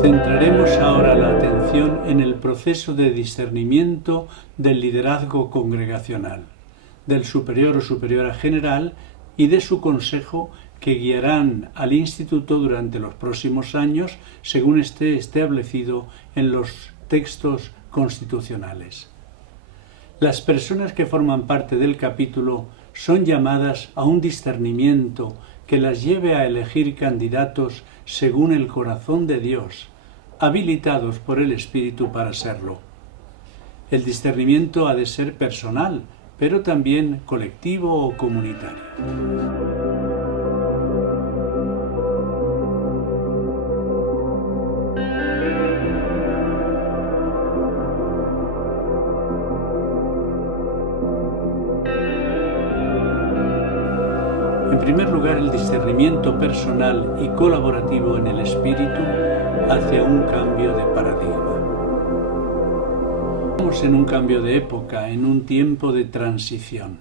Centraremos ahora la atención en el proceso de discernimiento del liderazgo congregacional, del superior o superiora general y de su consejo que guiarán al instituto durante los próximos años según esté establecido en los textos constitucionales. Las personas que forman parte del capítulo son llamadas a un discernimiento que las lleve a elegir candidatos según el corazón de Dios, habilitados por el Espíritu para serlo. El discernimiento ha de ser personal, pero también colectivo o comunitario. En primer lugar, el discernimiento personal y colaborativo en el espíritu hacia un cambio de paradigma. Estamos en un cambio de época, en un tiempo de transición.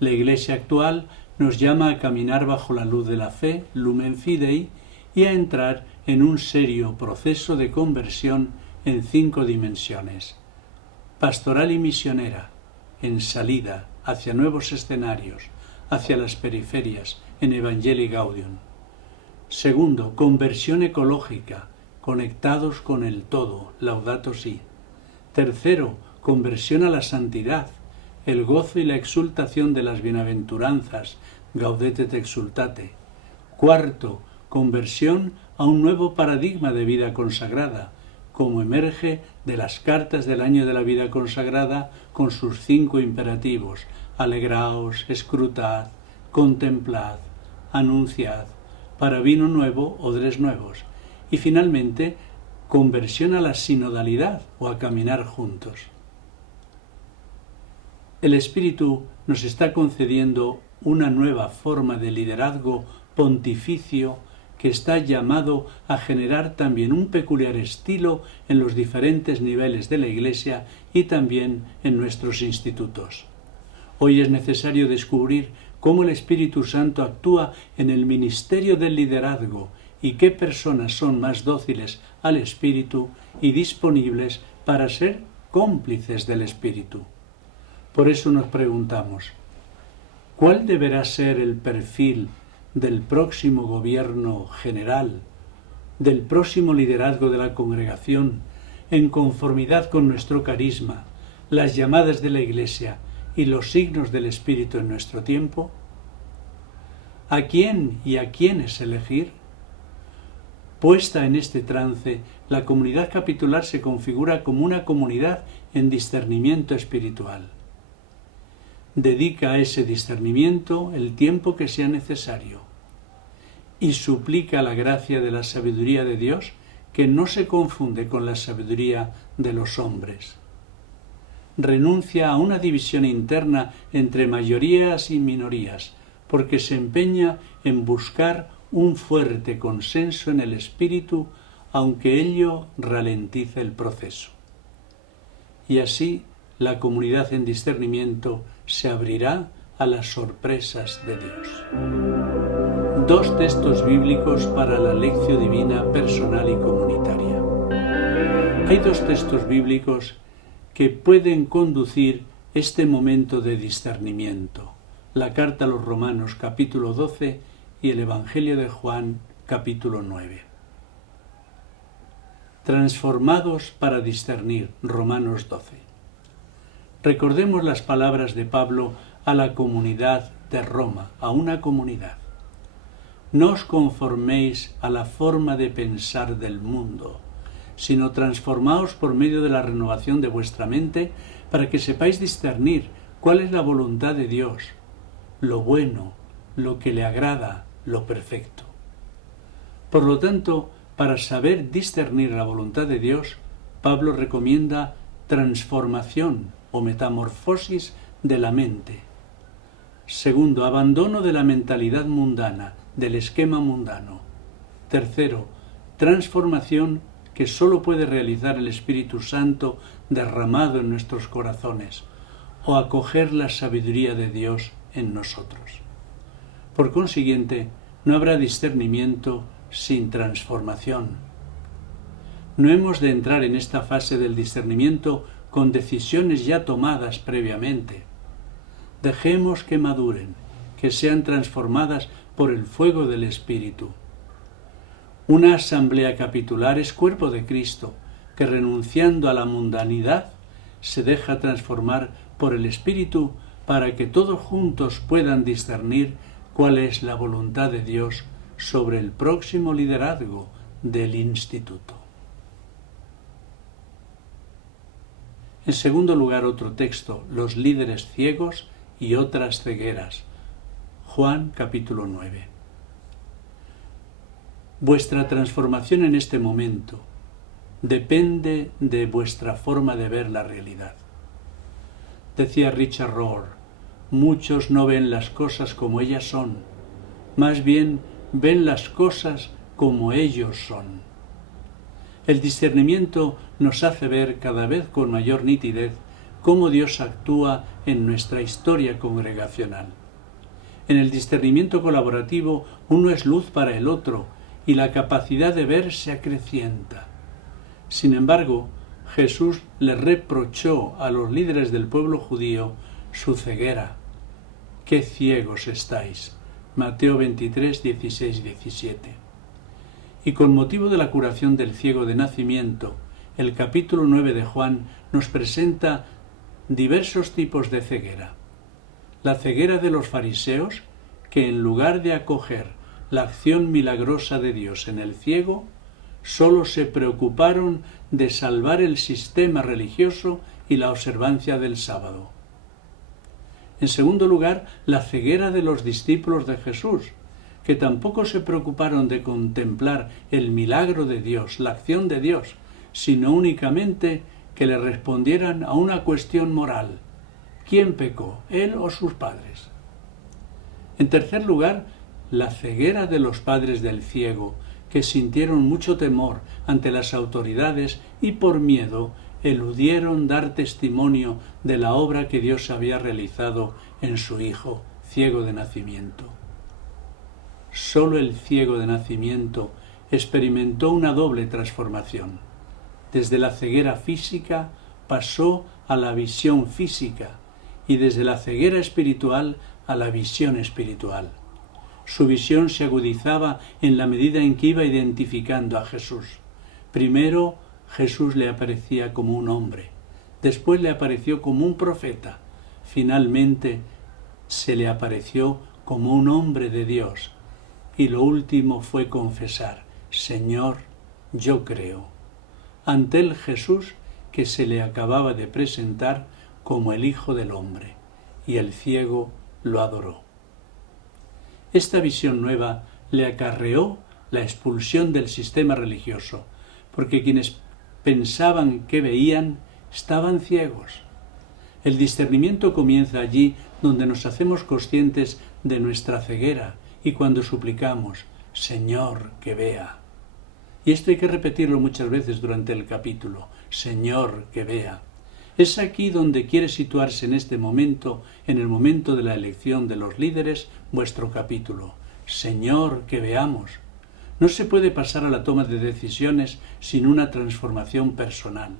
La Iglesia actual nos llama a caminar bajo la luz de la fe, Lumen Fidei, y a entrar en un serio proceso de conversión en 5 dimensiones: pastoral y misionera, en salida hacia nuevos escenarios, hacia las periferias, en Evangelii Gaudium. Segundo, conversión ecológica, conectados con el todo, Laudato Si. Tercero, conversión a la santidad, el gozo y la exultación de las bienaventuranzas, Gaudete te exultate. Cuarto, conversión a un nuevo paradigma de vida consagrada, como emerge de las cartas del año de la vida consagrada con sus 5 imperativos: alegraos, escrutad, contemplad, anunciad, para vino nuevo, odres nuevos. Y finalmente, conversión a la sinodalidad o a caminar juntos. El Espíritu nos está concediendo una nueva forma de liderazgo pontificio que está llamado a generar también un peculiar estilo en los diferentes niveles de la Iglesia y también en nuestros institutos. Hoy es necesario descubrir cómo el Espíritu Santo actúa en el ministerio del liderazgo y qué personas son más dóciles al Espíritu y disponibles para ser cómplices del Espíritu. Por eso nos preguntamos, ¿cuál deberá ser el perfil del próximo gobierno general, del próximo liderazgo de la congregación, en conformidad con nuestro carisma, las llamadas de la Iglesia y los signos del Espíritu en nuestro tiempo? ¿A quién y a quiénes elegir? Puesta en este trance, la comunidad capitular se configura como una comunidad en discernimiento espiritual. Dedica a ese discernimiento el tiempo que sea necesario y suplica la gracia de la sabiduría de Dios, que no se confunde con la sabiduría de los hombres. Renuncia a una división interna entre mayorías y minorías, porque se empeña en buscar un fuerte consenso en el espíritu, aunque ello ralentice el proceso. Y así la comunidad en discernimiento se abrirá a las sorpresas de Dios. 2 textos bíblicos para la lección divina personal y comunitaria. Hay 2 textos bíblicos que pueden conducir este momento de discernimiento: la carta a los Romanos capítulo 12 y el Evangelio de Juan capítulo 9. Transformados para discernir, Romanos 12. Recordemos las palabras de Pablo a la comunidad de Roma, a una comunidad. No os conforméis a la forma de pensar del mundo, sino transformaos por medio de la renovación de vuestra mente, para que sepáis discernir cuál es la voluntad de Dios, lo bueno, lo que le agrada, lo perfecto. Por lo tanto, para saber discernir la voluntad de Dios, Pablo recomienda transformación o metamorfosis de la mente. Segundo, abandono de la mentalidad mundana, del esquema mundano. Tercero, transformación que sólo puede realizar el Espíritu Santo derramado en nuestros corazones, o acoger la sabiduría de Dios en nosotros. Por consiguiente, no habrá discernimiento sin transformación. No hemos de entrar en esta fase del discernimiento con decisiones ya tomadas previamente. Dejemos que maduren, que sean transformadas por el fuego del Espíritu. Una asamblea capitular es cuerpo de Cristo, que renunciando a la mundanidad, se deja transformar por el Espíritu para que todos juntos puedan discernir cuál es la voluntad de Dios sobre el próximo liderazgo del instituto. En segundo lugar, otro texto, los líderes ciegos y otras cegueras. Juan capítulo 9. Vuestra transformación en este momento depende de vuestra forma de ver la realidad. Decía Richard Rohr, muchos no ven las cosas como ellas son, más bien ven las cosas como ellos son. El discernimiento nos hace ver cada vez con mayor nitidez cómo Dios actúa en nuestra historia congregacional. En el discernimiento colaborativo, uno es luz para el otro y la capacidad de ver se acrecienta. Sin embargo, Jesús le reprochó a los líderes del pueblo judío su ceguera. ¡Qué ciegos estáis! Mateo 23, 16, 17. Y con motivo de la curación del ciego de nacimiento, el capítulo 9 de Juan nos presenta diversos tipos de ceguera. La ceguera de los fariseos, que en lugar de acoger la acción milagrosa de Dios en el ciego, solo se preocuparon de salvar el sistema religioso y la observancia del sábado. En segundo lugar, la ceguera de los discípulos de Jesús, que tampoco se preocuparon de contemplar el milagro de Dios, la acción de Dios, sino únicamente que le respondieran a una cuestión moral. ¿Quién pecó, él o sus padres? En tercer lugar, la ceguera de los padres del ciego, que sintieron mucho temor ante las autoridades y por miedo eludieron dar testimonio de la obra que Dios había realizado en su hijo, ciego de nacimiento. Solo el ciego de nacimiento experimentó una doble transformación. Desde la ceguera física pasó a la visión física y desde la ceguera espiritual a la visión espiritual. Su visión se agudizaba en la medida en que iba identificando a Jesús. Primero, Jesús le aparecía como un hombre, después le apareció como un profeta, finalmente se le apareció como un hombre de Dios, y lo último fue confesar: Señor, yo creo, ante el Jesús que se le acababa de presentar como el Hijo del Hombre, y el ciego lo adoró. Esta visión nueva le acarreó la expulsión del sistema religioso, porque quienes pensaban que veían estaban ciegos. El discernimiento comienza allí donde nos hacemos conscientes de nuestra ceguera y cuando suplicamos: Señor, que vea. Y esto hay que repetirlo muchas veces durante el capítulo: Señor, que vea. Es aquí donde quiere situarse en este momento, en el momento de la elección de los líderes, vuestro capítulo. Señor, que veamos. No se puede pasar a la toma de decisiones sin una transformación personal.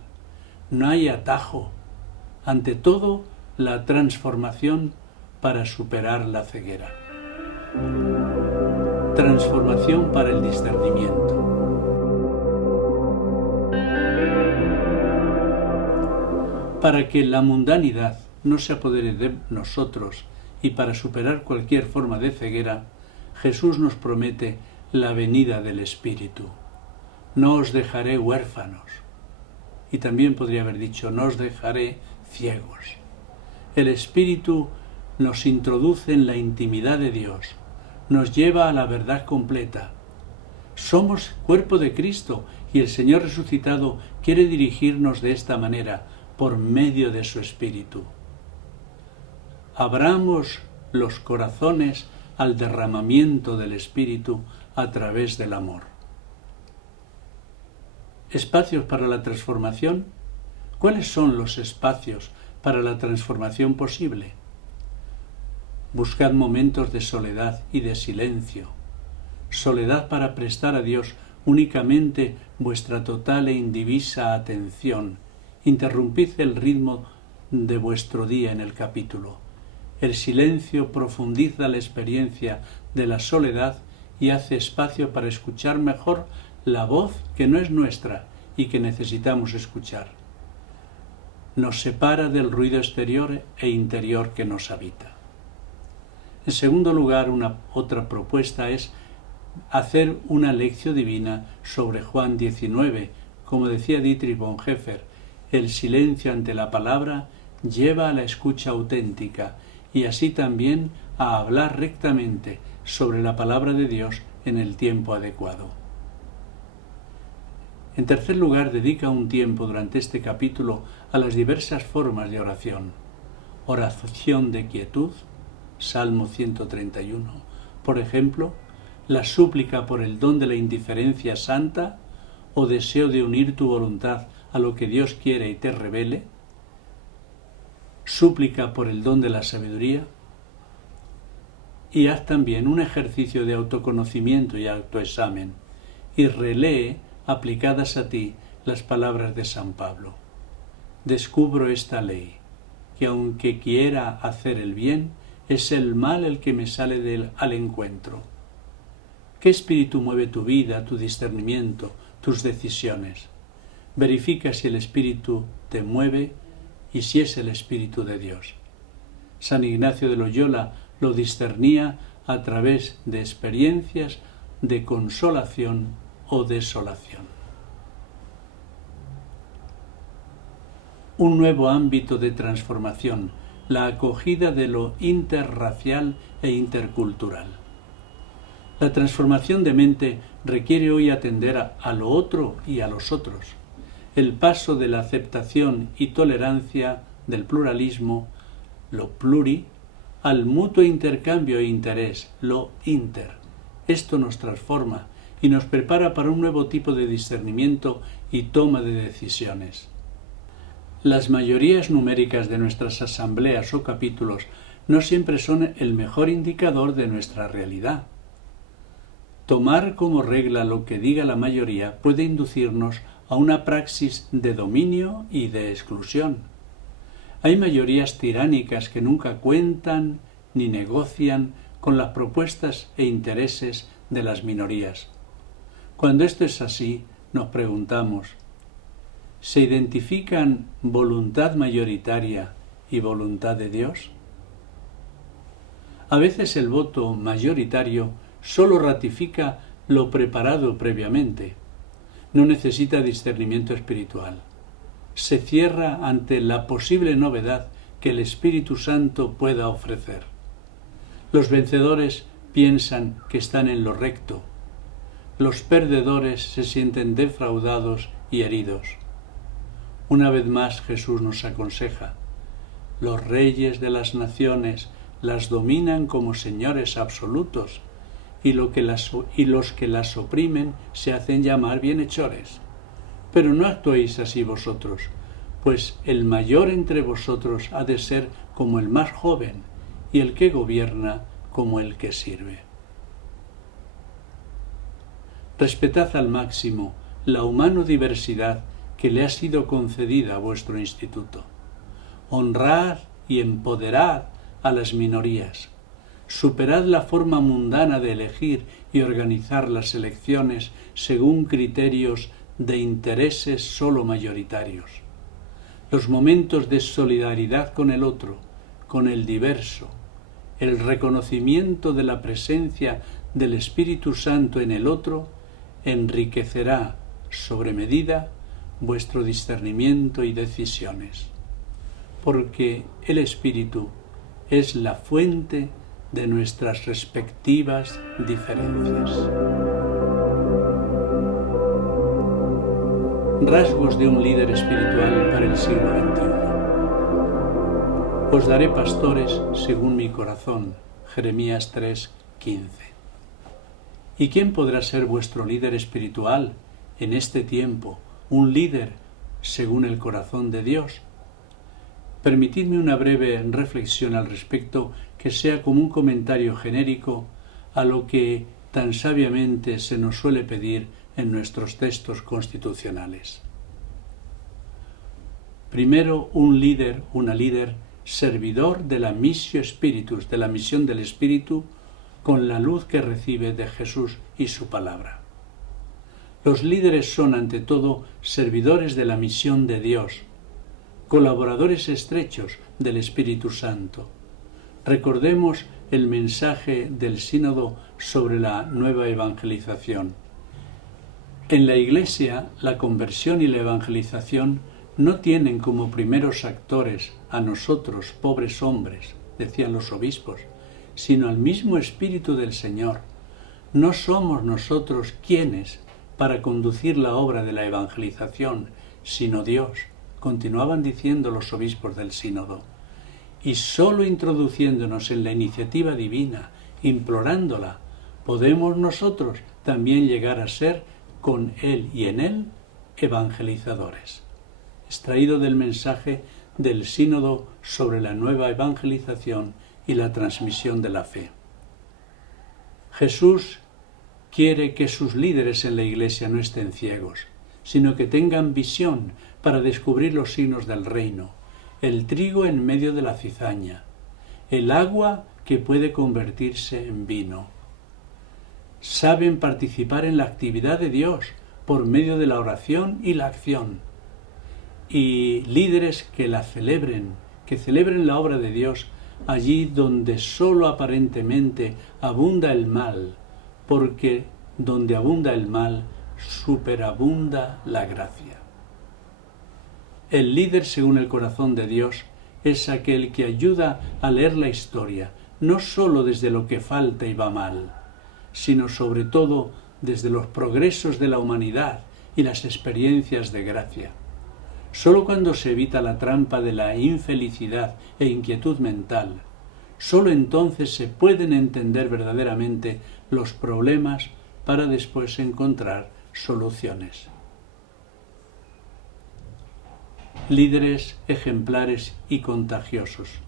No hay atajo. Ante todo, la transformación para superar la ceguera. Transformación para el discernimiento. Para que la mundanidad no se apodere de nosotros y para superar cualquier forma de ceguera, Jesús nos promete la venida del Espíritu. No os dejaré huérfanos. Y también podría haber dicho: no os dejaré ciegos. El Espíritu nos introduce en la intimidad de Dios, nos lleva a la verdad completa. Somos cuerpo de Cristo y el Señor resucitado quiere dirigirnos de esta manera, por medio de su Espíritu. Abramos los corazones al derramamiento del Espíritu a través del amor. ¿Espacios para la transformación? ¿Cuáles son los espacios para la transformación posible? Buscad momentos de soledad y de silencio. Soledad para prestar a Dios únicamente vuestra total e indivisa atención. Interrumpid el ritmo de vuestro día en el capítulo. El silencio profundiza la experiencia de la soledad y hace espacio para escuchar mejor la voz que no es nuestra y que necesitamos escuchar. Nos separa del ruido exterior e interior que nos habita. En segundo lugar, otra propuesta es hacer una lección divina sobre Juan 19. Como decía Dietrich Bonhoeffer, el silencio ante la palabra lleva a la escucha auténtica y así también a hablar rectamente sobre la palabra de Dios en el tiempo adecuado. En tercer lugar, dedica un tiempo durante este capítulo a las diversas formas de oración. Oración de quietud, Salmo 131. Por ejemplo, la súplica por el don de la indiferencia santa o deseo de unir tu voluntad a lo que Dios quiere y te revele. Súplica por el don de la sabiduría. Y haz también un ejercicio de autoconocimiento y autoexamen y relee aplicadas a ti las palabras de San Pablo. Descubro esta ley, que aunque quiera hacer el bien, es el mal el que me sale al encuentro. ¿Qué espíritu mueve tu vida, tu discernimiento, tus decisiones? Verifica si el espíritu te mueve y si es el espíritu de Dios. San Ignacio de Loyola lo discernía a través de experiencias de consolación o desolación. Un nuevo ámbito de transformación, la acogida de lo interracial e intercultural. La transformación de mente requiere hoy atender a lo otro y a los otros. El paso de la aceptación y tolerancia del pluralismo, lo pluri, al mutuo intercambio e interés, lo inter. Esto nos transforma y nos prepara para un nuevo tipo de discernimiento y toma de decisiones. Las mayorías numéricas de nuestras asambleas o capítulos no siempre son el mejor indicador de nuestra realidad. Tomar como regla lo que diga la mayoría puede inducirnos a una praxis de dominio y de exclusión. Hay mayorías tiránicas que nunca cuentan ni negocian con las propuestas e intereses de las minorías. Cuando esto es así, nos preguntamos, ¿se identifican voluntad mayoritaria y voluntad de Dios? A veces el voto mayoritario solo ratifica lo preparado previamente. No necesita discernimiento espiritual. Se cierra ante la posible novedad que el Espíritu Santo pueda ofrecer. Los vencedores piensan que están en lo recto. Los perdedores se sienten defraudados y heridos. Una vez más Jesús nos aconseja, los reyes de las naciones las dominan como señores absolutos y los que las oprimen se hacen llamar bienhechores. Pero no actuéis así vosotros, pues el mayor entre vosotros ha de ser como el más joven y el que gobierna como el que sirve. Respetad al máximo la humana diversidad que le ha sido concedida a vuestro instituto. Honrad y empoderad a las minorías. Superad la forma mundana de elegir y organizar las elecciones según criterios de intereses solo mayoritarios. Los momentos de solidaridad con el otro, con el diverso, el reconocimiento de la presencia del Espíritu Santo en el otro, enriquecerá sobre medida vuestro discernimiento y decisiones, porque el Espíritu es la fuente de nuestras respectivas diferencias. Rasgos de un líder espiritual para el siglo XXI. Os daré pastores según mi corazón, Jeremías 3:15. ¿Y quién podrá ser vuestro líder espiritual en este tiempo, un líder según el corazón de Dios? Permitidme una breve reflexión al respecto que sea como un comentario genérico a lo que tan sabiamente se nos suele pedir en nuestros textos constitucionales. Primero, un líder, una líder, servidor de la missio spiritus, de la misión del Espíritu, con la luz que recibe de Jesús y su palabra. Los líderes son, ante todo, servidores de la misión de Dios, colaboradores estrechos del Espíritu Santo. Recordemos el mensaje del Sínodo sobre la nueva evangelización. En la Iglesia, la conversión y la evangelización no tienen como primeros actores a nosotros, pobres hombres, decían los obispos, sino al mismo Espíritu del Señor. No somos nosotros quienes para conducir la obra de la evangelización, sino Dios, continuaban diciendo los obispos del Sínodo. Y sólo introduciéndonos en la iniciativa divina, implorándola, podemos nosotros también llegar a ser, con Él y en Él, evangelizadores. Extraído del mensaje del Sínodo sobre la nueva evangelización y la transmisión de la fe. Jesús quiere que sus líderes en la Iglesia no estén ciegos, sino que tengan visión para descubrir los signos del reino, el trigo en medio de la cizaña, el agua que puede convertirse en vino. Saben participar en la actividad de Dios por medio de la oración y la acción. Y líderes que la celebren, que celebren la obra de Dios allí donde sólo aparentemente abunda el mal, porque donde abunda el mal, superabunda la gracia. El líder según el corazón de Dios es aquel que ayuda a leer la historia, no sólo desde lo que falta y va mal, sino sobre todo desde los progresos de la humanidad y las experiencias de gracia. Sólo cuando se evita la trampa de la infelicidad e inquietud mental, sólo entonces se pueden entender verdaderamente los problemas para después encontrar soluciones. Líderes ejemplares y contagiosos.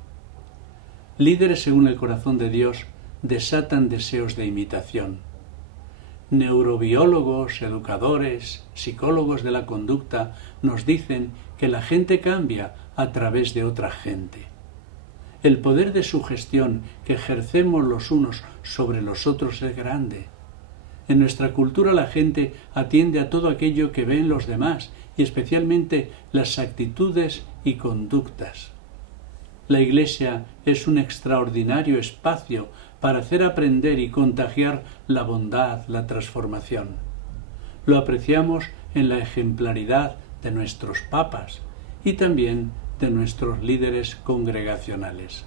Líderes según el corazón de Dios desatan deseos de imitación. Neurobiólogos, educadores, psicólogos de la conducta nos dicen que la gente cambia a través de otra gente. El poder de sugestión que ejercemos los unos sobre los otros es grande. En nuestra cultura la gente atiende a todo aquello que ven los demás y especialmente las actitudes y conductas. La Iglesia es un extraordinario espacio para hacer aprender y contagiar la bondad, la transformación. Lo apreciamos en la ejemplaridad de nuestros papas y también de nuestros líderes congregacionales.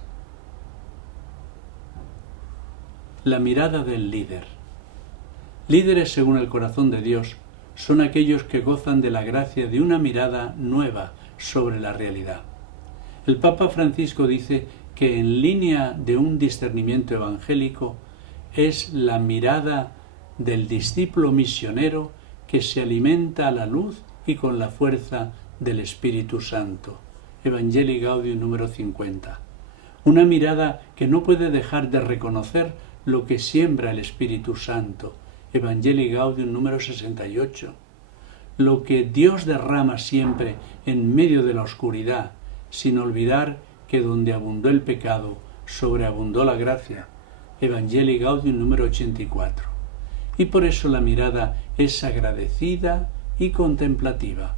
La mirada del líder. Líderes según el corazón de Dios son aquellos que gozan de la gracia de una mirada nueva sobre la realidad. El Papa Francisco dice que en línea de un discernimiento evangélico es la mirada del discípulo misionero que se alimenta a la luz y con la fuerza del Espíritu Santo. Evangelii Gaudium número 50. Una mirada que no puede dejar de reconocer lo que siembra el Espíritu Santo. Evangelii Gaudium número 68. Lo que Dios derrama siempre en medio de la oscuridad, sin olvidar que donde abundó el pecado, sobreabundó la gracia. Evangelii Gaudium número 84. Y por eso la mirada es agradecida y contemplativa.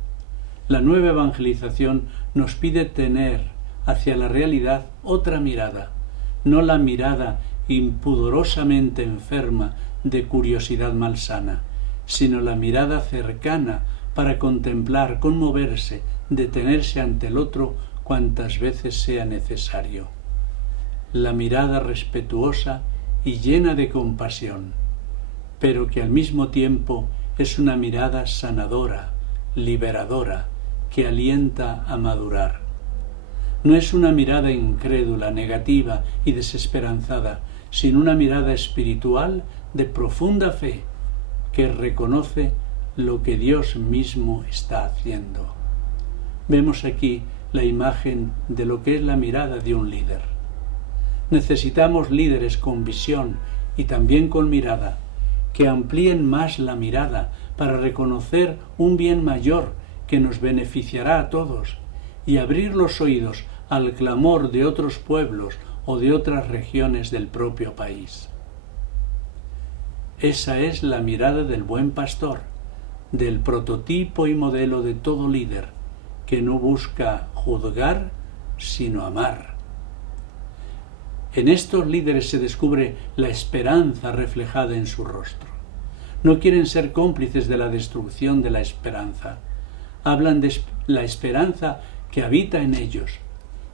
La nueva evangelización nos pide tener hacia la realidad otra mirada, no la mirada impudorosamente enferma de curiosidad malsana, sino la mirada cercana para contemplar, conmoverse, detenerse ante el otro cuantas veces sea necesario. La mirada respetuosa y llena de compasión, pero que al mismo tiempo es una mirada sanadora, liberadora, que alienta a madurar. No es una mirada incrédula, negativa y desesperanzada, sin una mirada espiritual de profunda fe que reconoce lo que Dios mismo está haciendo. Vemos aquí la imagen de lo que es la mirada de un líder. Necesitamos líderes con visión y también con mirada, que amplíen más la mirada para reconocer un bien mayor que nos beneficiará a todos y abrir los oídos al clamor de otros pueblos o de otras regiones del propio país. Esa es la mirada del buen pastor, del prototipo y modelo de todo líder, que no busca juzgar, sino amar. En estos líderes se descubre la esperanza reflejada en su rostro. No quieren ser cómplices de la destrucción de la esperanza. Hablan de la esperanza que habita en ellos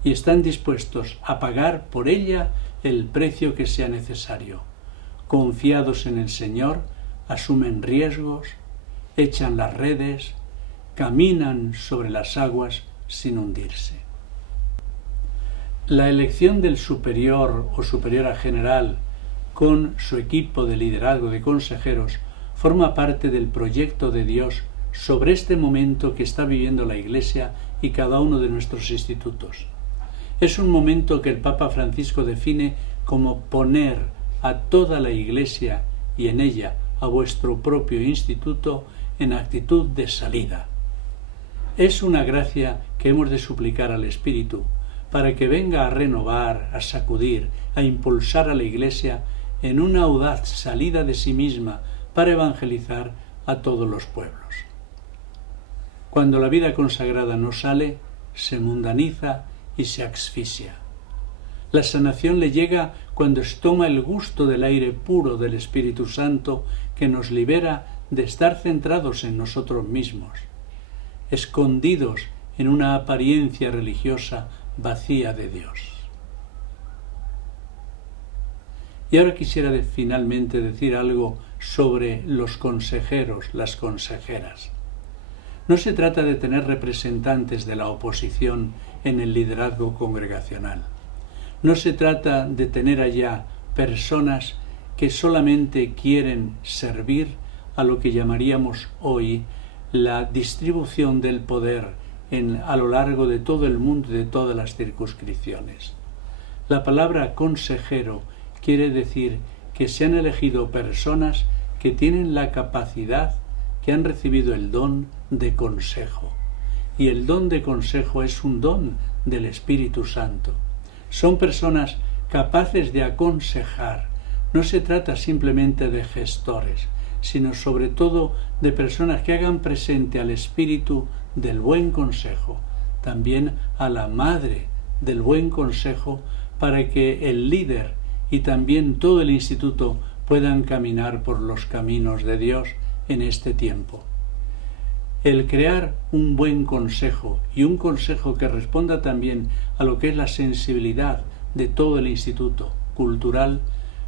y están dispuestos a pagar por ella el precio que sea necesario. Confiados en el Señor, asumen riesgos, echan las redes, caminan sobre las aguas sin hundirse. La elección del superior o superiora general con su equipo de liderazgo de consejeros forma parte del proyecto de Dios sobre este momento que está viviendo la Iglesia y cada uno de nuestros institutos. Es un momento que el Papa Francisco define como poner a toda la Iglesia y en ella a vuestro propio instituto en actitud de salida. Es una gracia que hemos de suplicar al Espíritu para que venga a renovar, a sacudir, a impulsar a la Iglesia en una audaz salida de sí misma para evangelizar a todos los pueblos. Cuando la vida consagrada no sale, se mundaniza y se asfixia. La sanación le llega cuando toma el gusto del aire puro del Espíritu Santo que nos libera de estar centrados en nosotros mismos, escondidos en una apariencia religiosa vacía de Dios. Y ahora quisiera finalmente decir algo sobre los consejeros, las consejeras. No se trata de tener representantes de la oposición en el liderazgo congregacional. No se trata de tener allá personas que solamente quieren servir a lo que llamaríamos hoy la distribución del poder a lo largo de todo el mundo y de todas las circunscripciones. La palabra consejero quiere decir que se han elegido personas que tienen la capacidad, que han recibido el don de consejo. Y el don de consejo es un don del Espíritu Santo. Son personas capaces de aconsejar. No se trata simplemente de gestores, sino sobre todo de personas que hagan presente al espíritu del buen consejo, también a la madre del buen consejo, para que el líder y también todo el instituto puedan caminar por los caminos de Dios en este tiempo. El crear un buen consejo y un consejo que responda también a lo que es la sensibilidad de todo el instituto cultural,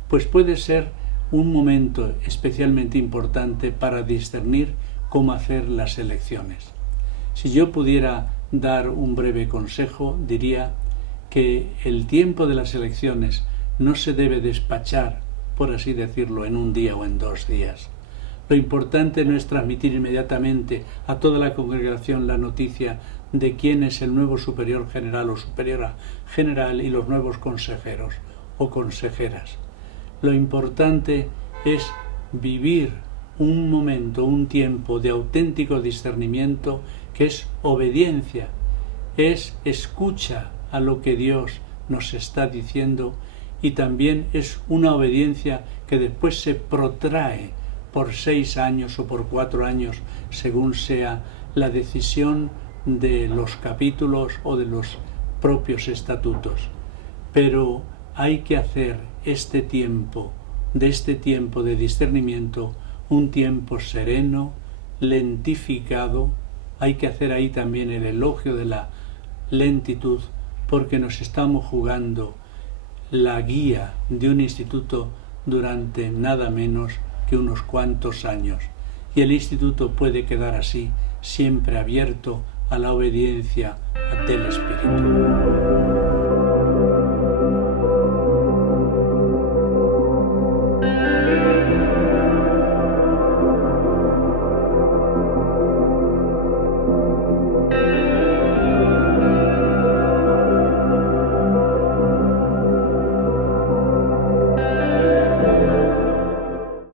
pues puede ser un momento especialmente importante para discernir cómo hacer las elecciones. Si yo pudiera dar un breve consejo, diría que el tiempo de las elecciones no se debe despachar, por así decirlo, en un día o en 2 días. Lo importante no es transmitir inmediatamente a toda la congregación la noticia de quién es el nuevo superior general o superiora general y los nuevos consejeros o consejeras. Lo importante es vivir un momento, un tiempo de auténtico discernimiento, que es obediencia, es escucha a lo que Dios nos está diciendo, y también es una obediencia que después se protrae por 6 años o por 4 años, según sea la decisión de los capítulos o de los propios estatutos. Pero hay que hacer de este tiempo de discernimiento un tiempo sereno, lentificado. Hay que hacer ahí también el elogio de la lentitud, porque nos estamos jugando la guía de un instituto durante nada menos que unos cuantos años, y el instituto puede quedar así, siempre abierto a la obediencia del Espíritu.